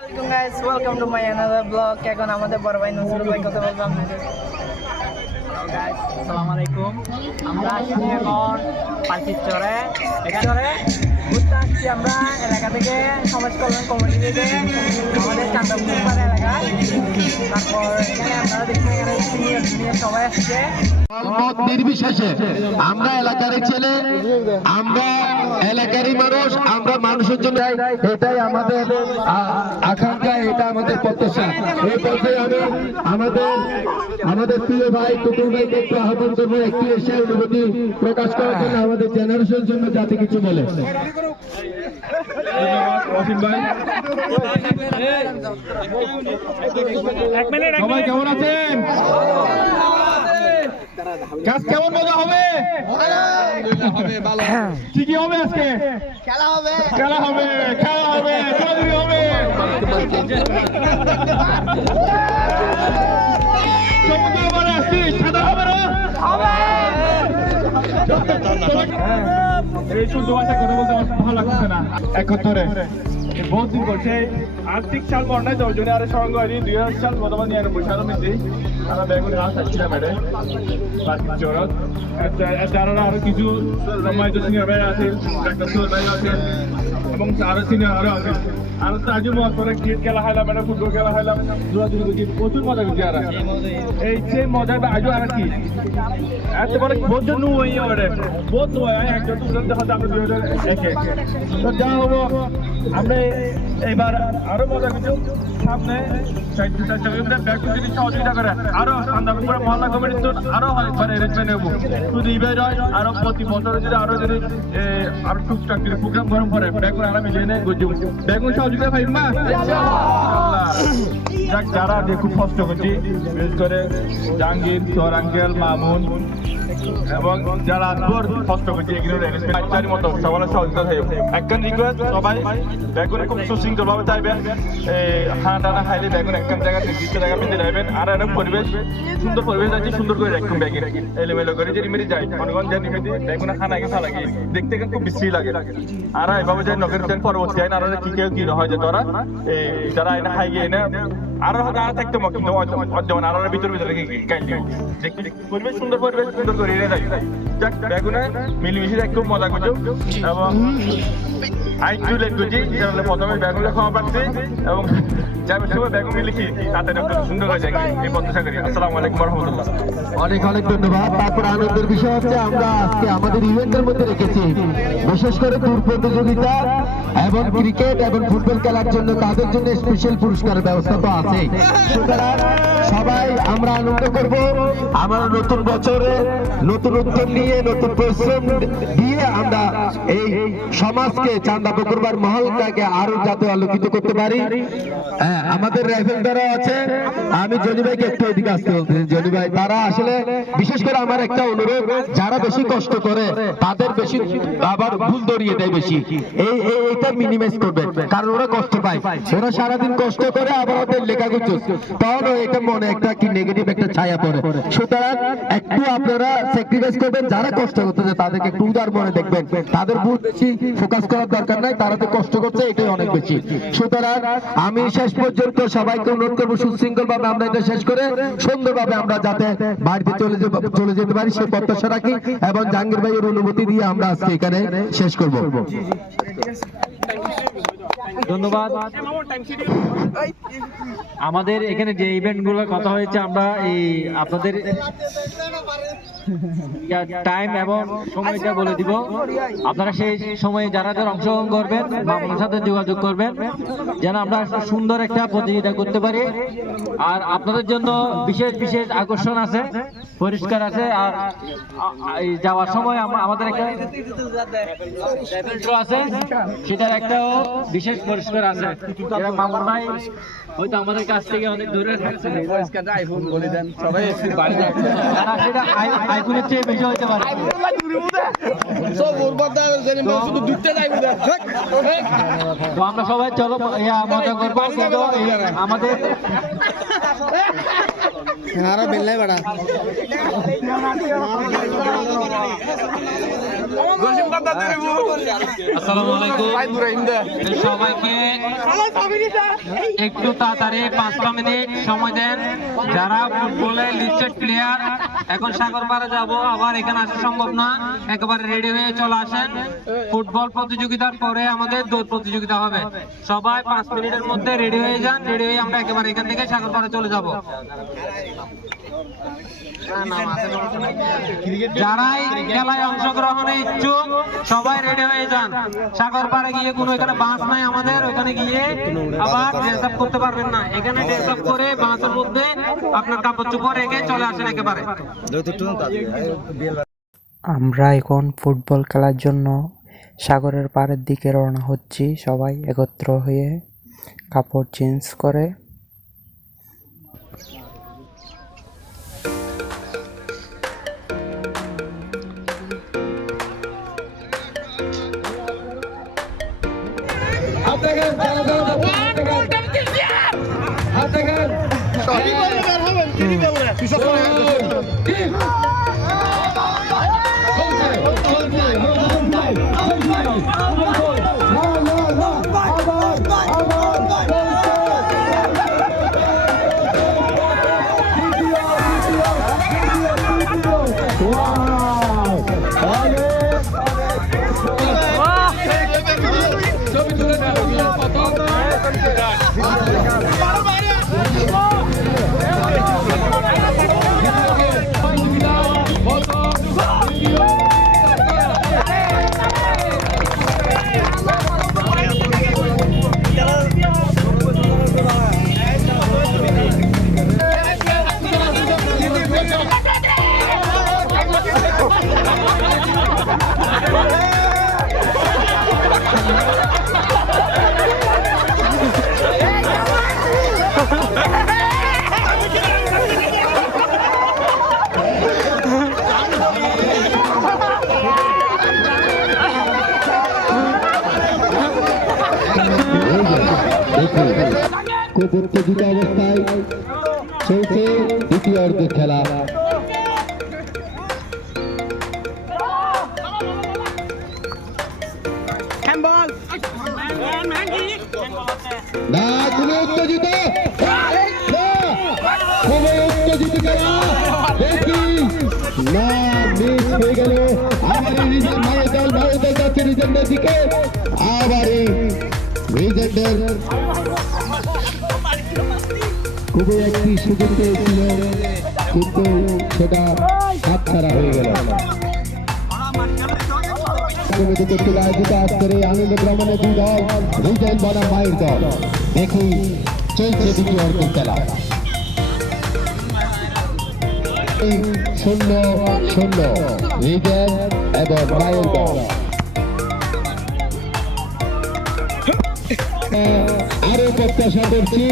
Welcome guys, welcome to my another vlog. এখন আমাদের বড় ভাই নজরুল ভাই কথা বলবো আপনাদের। Hello guys, আসসালামু আলাইকুম। আমরা আসছি এখন পাঁচিরচরে। এখানে ঘুরতে আসছি আমরা এলাকা থেকে, সমাজ কল্যাণ কমিটি থেকে আমাদের চান্দাপুর এলাকা। তারপর এখানে আপনারা দেখছেন এখানে সিনিয়র সবাই আসছে। মত নির্বিশেষে আমরা এলাকারই ছেলে, আমরা এলাকারই মানুষ, আমরা মানুষের জন্য, এটাই আমাদের আকাঙ্ক্ষা, এটা আমাদের প্রত্যাশা। এই পর্যায়ে আমি আমাদের প্রিয় ভাই টুটুল ভাইকে একটু আহ্বান করবো, একটু এসে অনুভূতি প্রকাশ করার জন্য, আমাদের জেনারেশনের জন্য যাতে কিছু বলে। সবাই কেমন আছেন? কাজ কেমন মজা হবে? ঠিকই হবে, আজকে খেলা হবে, খেলা হবে, খেলা হবে, খেলাধুলি হবে। সমুদ্র পাড়ে আসছি, সাদা হবে না? এই শুদ্ধ ভাষায় কথা বলতে আমার ভালো লাগছে না। এখন ধরে বহুত দিন করছে আর্থিক সাল বন্যায় 10 জনে আরো সঙ্গ হয়নি 2000 সাল বর্তমান 99 সালের মধ্যে আমরা বেগুনের হাল থাকছিলাম এটা বাকি চরত যারা আরো কিছু সময় তো সিনিয়র ভাই আছে, ডাক্তার সুর ভাই আছে এবং আরো সিনিয়র আরো আছে। আর তো আজও মত করে ক্রিকেট খেলা হলাম, এটা ফুটবল খেলা হলাম, দৌড়াদৌড়ি করছি, প্রচুর মজা করছি। আর এই যে মজা আজও আর কি এত বড় বহুত জন ওই ওরে বহুত নয় একজন দুজন দেখা আমরা 2001 তো যা হবো আমরা এবার আরো মজা কিছু সামনে সহযোগিতা করে আরো চান্দাপুর মহল্লা কমিটির তো আরো অ্যারেঞ্জমেন্ট নেবো শুধু ইভেন্ট হয়, আরো প্রতি বছরে যদি আরো যদি আরো টুকটাক যদি প্রোগ্রাম গরম করে বেগুন আরো মিলিয়ে নেয় বেগুন সহযোগিতা পাই মা যারা দিয়ে খুব কষ্ট করছি, বিশেষ করে জাহাঙ্গীর, সোহর আঙ্কেল, মামুন এবং যারা কষ্ট করছে এগুলোর মতো সবার সহযোগিতা থাকবে। একখান রিকোয়েস্ট, সবাই বেগুন খুব সুশৃঙ্খল ভাবে চাইবেন, খানা টানা খাইলে বেগুন একখান জায়গা নির্দিষ্ট জায়গা পেতে যাবেন। আর এরকম পরিবেশ সুন্দর পরিবেশ আছে, সুন্দর করে রাখুন বেগুন এলোমেলো করে যে নিমেরি যায় অনেকক্ষণ যে নিমেরি বেগুন খানা গেছা লাগে দেখতে খুব বিশ্রী লাগে। আর এভাবে যাই নগরের দেন পরবর্তী আইন আরো কি কেউ কি হয় যে তোরা যারা এনে খাই গিয়ে এনে আরো আর থাকতে যেমন আরো ভিতরে পরিবেশ সুন্দর করে এনে যায় বেগুনে মিলিমিশে একটু মজা করছো এবং আইটু লেট করছি প্রথমে বেগুনে খাওয়া পাচ্ছি এবং যাবে সময় বেগুন লিখি তাতে সুন্দর হয়ে যায় এই প্রত্যাশা করি। আসসালামু আলাইকুম রহমতুল্লাহ। অনেক ধন্যবাদ। তারপর আনন্দের বিষয় হচ্ছে আমরা আজকে আমাদের ইভেন্টের মধ্যে রেখেছি বিশেষ করে দূর প্রতিযোগিতা এবং ক্রিকেট এবং ফুটবল খেলার জন্য তাদের জন্য স্পেশাল পুরস্কারের ব্যবস্থা তো আছে। সুতরাং সবাই আমরা আনন্দ করব, আমরা নতুন বছরে নতুন উদ্যম নিয়ে নতুন পরিশ্রম দিয়ে আমরা এই সমাজকে চান্দাপুকুরবার মহলটাকে আরো যাতে আলোকিত করতে পারি। হ্যাঁ, আমাদের রাইফেল দ্বারা আছে, আমি জনি ভাইকে একটু এদিকে আসতে বলতেছি। জনি ভাই তারা আসলে বিশেষ করে আমার একটা অনুরোধ, যারা বেশি কষ্ট করে তাদের বেশি আবার ভুল ধরিয়ে দেয় বেশি, এইটা মিনিমাইজ করবে, কারণ ওরা কষ্ট পায়, ওরা সারাদিন কষ্ট করে আবার ওদের লেখা কিছু তখন এটা মনে একটা কি নেগেটিভ একটা ছায়া পড়ে। সুতরাং একটু আপনারা স্যাক্রিফাইস করবেন, যারা কষ্ট করতেছে তাদেরকে একটু উদার মনে দেখবেন, তাদের ভুল বেশি ফোকাস করার দরকার নাই, তারা তো কষ্ট করছে এটাই অনেক বেশি। সুতরাং আমি শেষ পর্যন্ত সবাইকে অনুরোধ করবো সুশৃঙ্খল ভাবে আমরা এটা শেষ করে সুন্দরভাবে আমরা যাতে বাড়িতে চলে যেতে পারি সে প্রত্যাশা রাখি এবং জাহাঙ্গীর ভাইয়ের অনুমতি দিয়ে আমরা আজকে এখানে শেষ করবো। ধন্যবাদ। আমাদের এখানে যে ইভেন্ট গুলোর কথা হয়েছে আমরা এই আপনাদের টাইম এবং সময়টা বলে দিব, আপনারা সেই সময়ে যারা যারা অংশগ্রহণ করবেন মামুনের সাথে যোগাযোগ করবেন যেন আমরা সুন্দর একটা প্রতিযোগিতা করতে পারি। আর আপনাদের জন্য বিশেষ বিশেষ আকর্ষণ আছে, পরিষ্কার আছে। আর যাওয়ার সময় আমাদের একটা আছে, সেটার একটাও বিশেষ পরিষ্কার আছে। মামুন ভাই হয়তো আমাদের কাছ থেকে অনেক দূরে থাকছে, আইফোন বলে দেন সবাই সেটা আইফোনের চেয়ে বেশি হতে পারে। তো আমরা সবাই চলো মজা করবো, কিন্তু আমাদের আসসালামু আলাইকুম সবাইকে একটু তাড়াতাড়ি 5 মিনিট সময় দেন। যারা ফুটবলের লিস্টেড প্লেয়ার এখন সাগরপাড়া যাব, আবার এখানে আসা সম্ভব না, একেবারে রেডি হয়ে চলে আসেন। ফুটবল প্রতিযোগিতার পরে আমাদের দৌড় প্রতিযোগিতা হবে। সবাই 5 মিনিটের মধ্যে রেডি হয়ে যান। রেডি হয়ে আমরা একেবারে এখান থেকে সাগরপাড়া চলে যাব। যারাই খেলায় অংশগ্রহণে ইচ্ছুক সবাই রেডি হয়ে যান। সাগরপাড়ে গিয়ে কোনো এখানে বাস নাই আমাদের, ওখানে গিয়ে আবার ড্রেস আপ করতে পারবেন না। এখানে ড্রেস আপ করে বাসের মধ্যে আপনার কাপড় চোপড় রেখে চলে আসেন একেবারে। আমরা এখন ফুটবল খেলার জন্য সাগরের পাড়ের দিকে রওনা হচ্ছি। সবাই একত্র হয়ে কাপড় চেঞ্জ করে খুব উত্তেজিত অবস্থায় চলছে দ্বিতীয় অর্ধের খেলা। না খুবই উত্তেজিত, খুবই উত্তেজিত খেলা। দেখি না মিস হয়ে গেল। আবার মায়ের দল যাচ্ছে রিজেন্ডের দিকে। আবার রিজেন্ডের খুবই একটি সুযোগ পেয়েছিল, কিন্তু সেটা হাতছাড়া হয়ে গেল। আয়োজিত আজকের আনন্দ ভ্রমণের দুই দল, রিজেন্ড বনাম মায়ের দল। দেখি চলছে দ্বিতীয় অর্ধের খেলা। 0-0 রিজেন্ড এবং মায়ের দল। আরো প্রত্যাশা করছি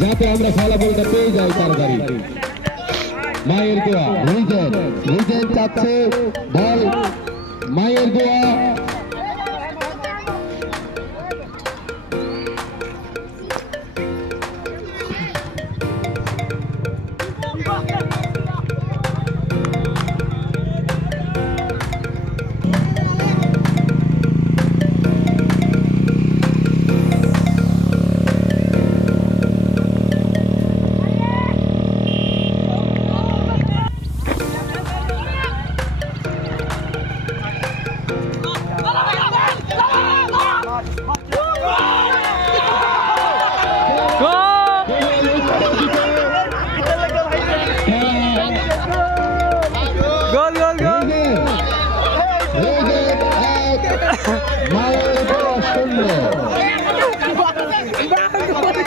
যাতে আমরা ফলাফলটা পেয়ে যাই তাড়াতাড়ি। মায়ের দোয়া রিজেন্ড চাচ্ছে বল মায়ের দোয়া।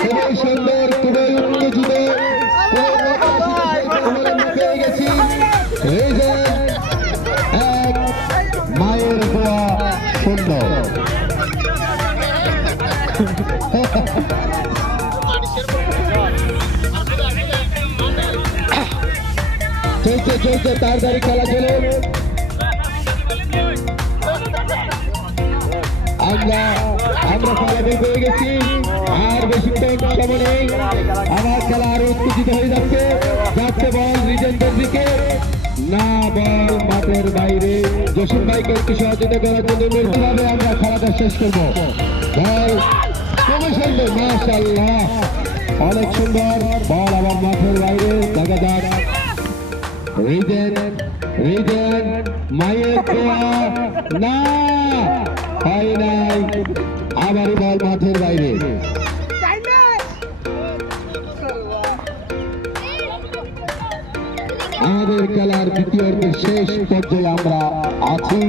খুবই সুন্দর, খুবই উত্তেজিত পেয়ে গেছি। মায়ের দোয়া 0। চলছে চলছে তাড়াতাড়ি খেলা চলে। আমরা আমরা ফলাফল পেয়ে গেছি, আর বেশিক্ষণ সময় নেই, আমার খেলা আরো উত্তেজিত হয়ে যাচ্ছে। যাচ্ছে বল রিজেন্টের দিকে, না বল মাঠের বাইরে। জসিম ভাইকে একটু সহযোগিতা করার জন্য কিভাবে আমরা খেলাটা শেষ করবো। বল খুবই সুন্দর, মাশাআল্লাহ, অনেক সুন্দর বল, আবার মাঠের বাইরে। দেখা যাক রিজেন মায়ের দোয়া, না হয় নাই, আবারই বল মাঠের বাইরে। আমাদের খেলার দ্বিতীয়ার্ধের শেষ পর্যায়ে আমরা আছি।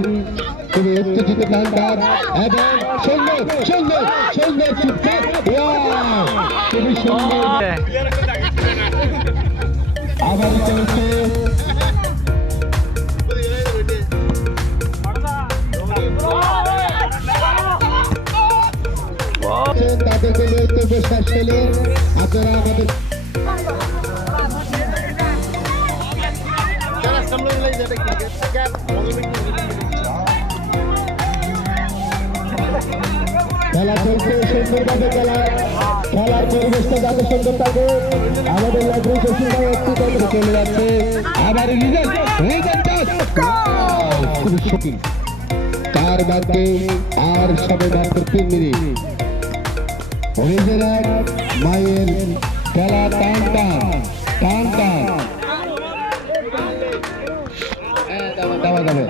খুবই উত্তেজিত খেলার এবং সুন্দর সুন্দর সুন্দর চুপচাপ, খুবই সুন্দর আবার চলছে। তাদের জন্য বক্তব্য শেষ হলে আপনারা আমাদের খেলা চলছে সুন্দরভাবে, খেলার পরিবেশটা যাতে সুন্দর থাকে। আমাদের লাইব্রেরি জসিমভাই একটু করে চলে যাচ্ছে, আবার তার মধ্যে আর সবে মাত্র 3 মিনিট। মায়ের খেলা টান টান দেওয়া যাবে।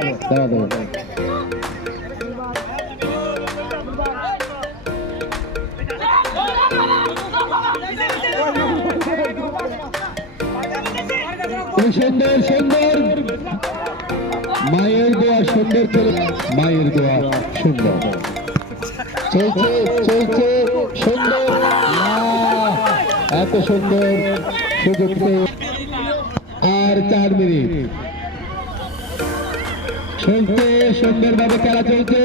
সুন্দর সুন্দর মায়ের দোয়া, সুন্দর ছেলে, মায়ের দোয়া সুন্দর চলছে চলছে, সুন্দর, এত সুন্দর সুযোগ পেয়ে আর 4 মিনিট চলছে, সুন্দরভাবে খেলা চলছে।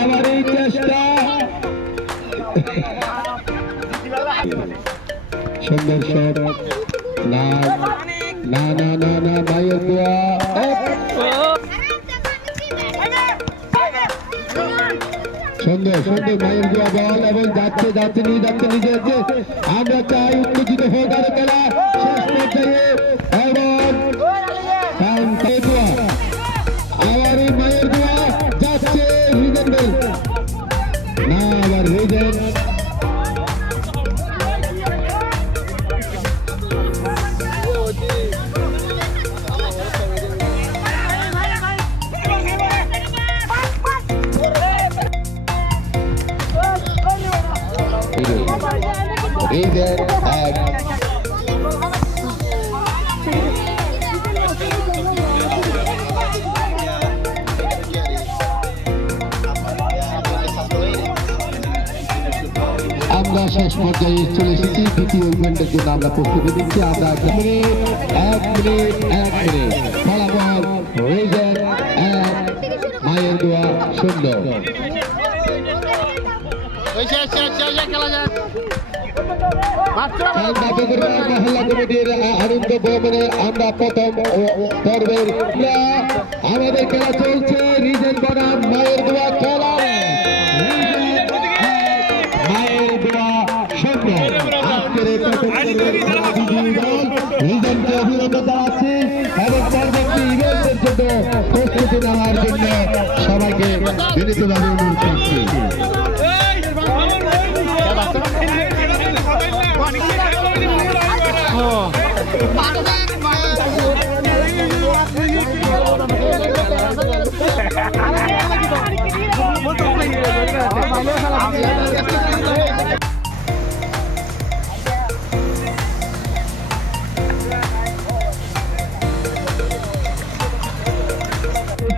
আবার এই চেষ্টা, সুন্দর শট, না না না না না, মায়ের দোয়া, সুন্দর সুন্দর মায়ের দোয়া বল, এবং যাচ্ছে যাচ্ছে নিয়ে যাচ্ছে নিজে যাচ্ছে। আমরা চাই উত্তেজিত হোক আর খেলা শেষ পর্যায়ে, এবং দোয়া, আবার এই মায়ের দোয়া যাচ্ছে রিজেন্টের, না আবার রিজেন্ট, আমরা শেষ পর্যায়ে চলে এসেছি। দ্বিতীয় ইভেন্টের জন্য আমরা প্রস্তুতি দিচ্ছি। আমরা 1 মিনিট ফলাফল রিজেন্ট 1, মায়ের দোয়া সুন্দর। মহল্লা কমিটির আনন্দ ভবনে আমরা প্রথম পর্বের আমাদের খেলা চলছে। রিজেন্ট বনাম মায়ের দোয়া খেলা, মায়ের দোয়া সুন্দর। আজকের রিজেন্টকে অভিনন্দন জানাচ্ছি এবং পরবর্তী ইভেন্টের জন্য প্রস্তুতি নেওয়ার জন্য সবাইকে বিনীতভাবে অনুরোধ করছি।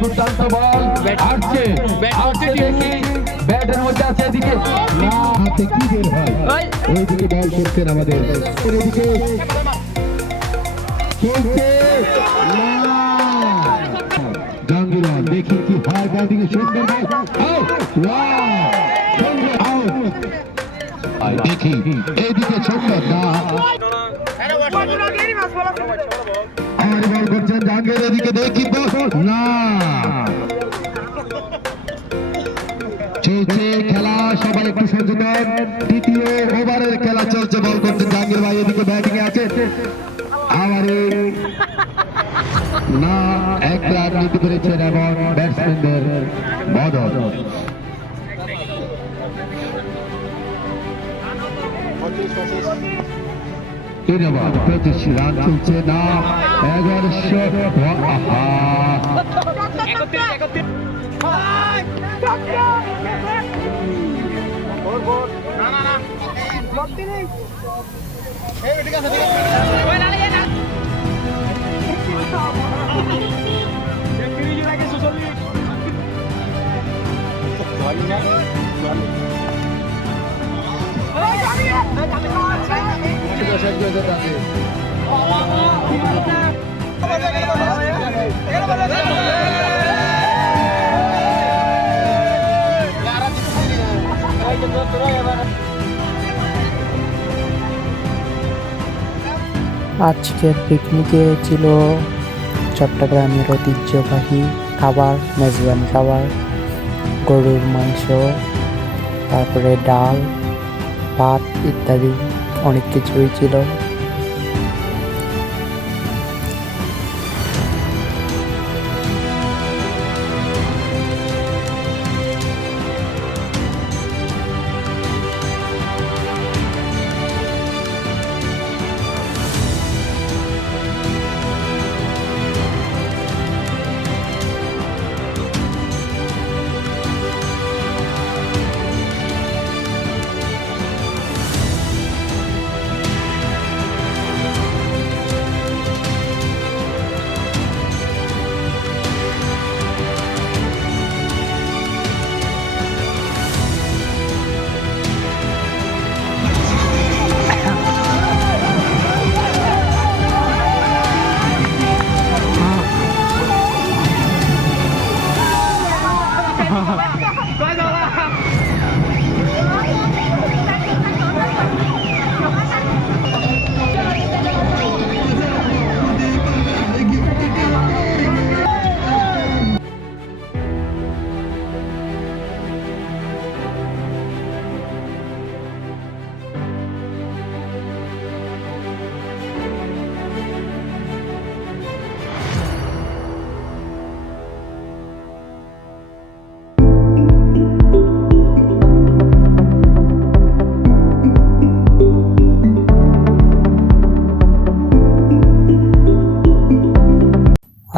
দুর্দান্ত বল আসছে, দেখি ব্যাটের মধ্যে আছে, এদিকে হাতে কি বের হয়, ওইদিকে বল করছেন আমাদের, এদিকে চলছে জাহাঙ্গীরা, দেখি কি হয়, বল দিকে সুন্দর দেখি এইদিকে সুন্দর না, আর বল করছেন জাহাঙ্গীর, এদিকে দেখি বল না, চলছে খেলা, সবাই একটু সচেতন। দ্বিতীয় ওভারের খেলা চলছে, বল করতে জাহাঙ্গীর ভাই, এদিকে ব্যাটিং এ আছে আবার না, এক রান নিতে পেরেছেন এবং ব্যাটসম্যানদের বদল। এবার 25 রান চলছে না, আজকের পিকনিকে ছিল চট্টগ্রামের ঐতিহ্যবাহী খাবার, মেজবানি খাবার, গরুর মাংস, তারপরে ডাল, ভাত ইত্যাদি অনেক কিছুই ছিল।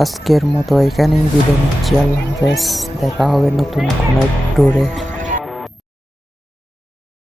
আজকের মতো এখানেই বিদায় নিচ্ছি। আল্লাহ হাফেজ, দেখা হবে নতুন কোনো ট্যুরে।